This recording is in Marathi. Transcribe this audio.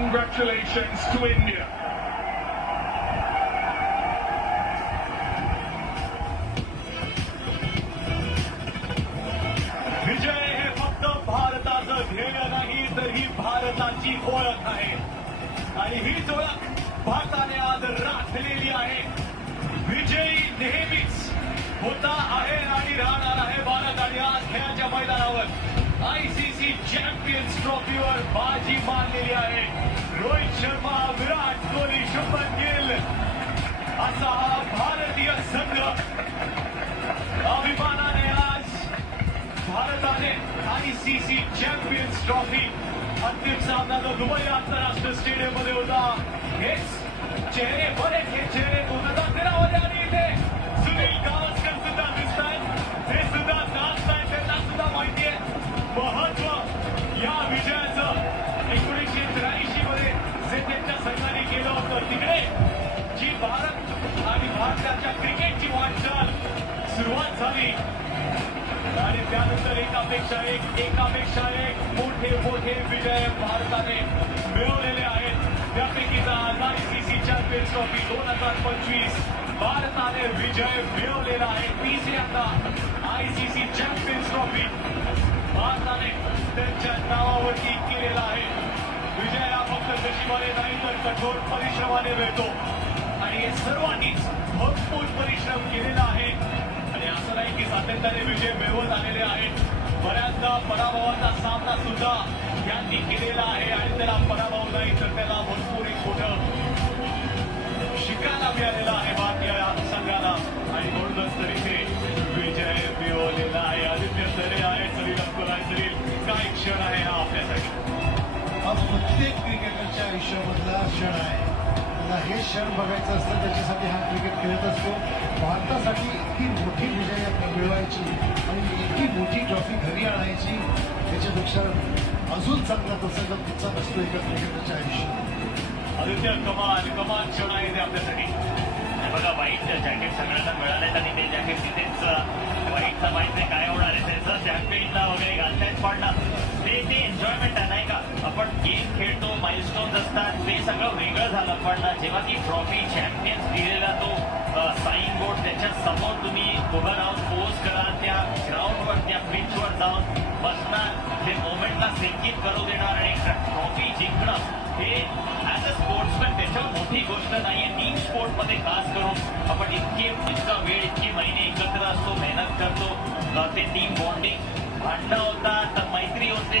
Congratulations to India. विजय हे फक्त भारताचं ध्येय नाही तर ही भारताची ओळख आहे आणि हीच ओळख भारताने आज राखलेली आहे. विजयी नेहमीच होता आहे आणि राहणार आहे भारत आणि आज खेळाच्या मैदानावर आयसीसी चॅम्पियन्स ट्रॉफीवर बाजी मारलेली आहे. रोहित शर्मा, विराट कोहली, शुभमन गिल असा हा भारतीय संघ अभिमानाने आज भारताने आयसीसी चॅम्पियन्स ट्रॉफी अंतिम सामना जो दुबई आंतरराष्ट्रीय स्टेडियम मध्ये होता. हेच चेहरे बरेच हे चेहरे 2013 मध्ये आणि इथे सुनील गावस्कर सुद्धा दिसत आहेत. हे सुद्धा नाचतायत, त्यांना सुद्धा माहितीये महत्व या विजयाचं. 1983 मध्ये जे त्यांच्या संघाने केलं होतं तिकडे जी भारत आणि भारताच्या क्रिकेटची वाटचाल सुरुवात झाली आणि त्यानंतर एकापेक्षा एक मोठे मोठे विजय भारताने मिळवलेले आहेत. त्यापैकीचा आज आयसीसी चॅम्पियन्स ट्रॉफी 2025 भारताने विजय मिळवलेला आहे. तिसऱ्यांदा आयसीसी चॅम्पियन्स ट्रॉफी भारताने त्यांच्या नावावरती केलेला आहे. विजय हा फक्त नशिबाने नाही तर कठोर परिश्रमाने मिळतो आणि हे सर्वांनीच भरपूर परिश्रम केलेला आहे आणि असं नाही की सातत्याने विजय मिळवत आलेले आहेत. बऱ्याचदा पराभवाचा सामना सुद्धा यांनी केलेला आहे आणि त्याला पराभव नाही तर त्याला भरपूर एक मोठं शिकायला मिळालेला आहे भारतीय संघाला आणि म्हणूनच तरी ते विजय मिळवलेला आहे. आदित्य तरे आहे, सलील अब्दुल आहे. सलील, काय क्षण आहे हा आपल्यासाठी? हा प्रत्येक क्रिकेटरच्या आयुष्यामधला क्षण आहे. त्याला हे क्षण बघायचं असतं, त्याच्यासाठी हा क्रिकेट खेळत असतो. भारतासाठी इतकी मोठी विजय मिळवायची आणि इतकी मोठी ट्रॉफी घरी आणायची त्याच्यापेक्षा अजून चांगला प्रसंग तिचा नसतो एका क्रिकेटरच्या आयुष्यात. आदित्य, कमाल क्षण आहे ते आपल्यासाठी. बघा, व्हाईट जॅकेट सगळ्यांना मिळालेत आणि ते जॅकेट तिथेच व्हाईटचा माहिती काय होणार आहे त्याचं चॅम्पियनला वगैरे घालतायत पण ते एन्जॉयमेंट आहे नाही का. आपण गेम खेळतो, माइलस्टोन्स असतात, ते सगळं वेगळं झालं. पण जेव्हा ती ट्रॉफी चॅम्पियन्स दिलेला तो साईन बोर्ड त्याच्या समोर तुम्ही उभं राहून पोज करा, त्या ग्राउंडवर त्या पिचवर जाऊन बसणार, ते मोमेंटला सिंकित करू देणार आणि ट्रॉफी जिंकणं हे ऍज अ स्पोर्ट्समॅन त्याच्यावर मोठी गोष्ट नाहीये. टीम स्पोर्टमध्ये खास करून आपण इतका वेळ इतके महिने एकत्र असतो, मेहनत करतो, ते टीम बॉन्डिंग, भांडणं होतात, मैत्री होते.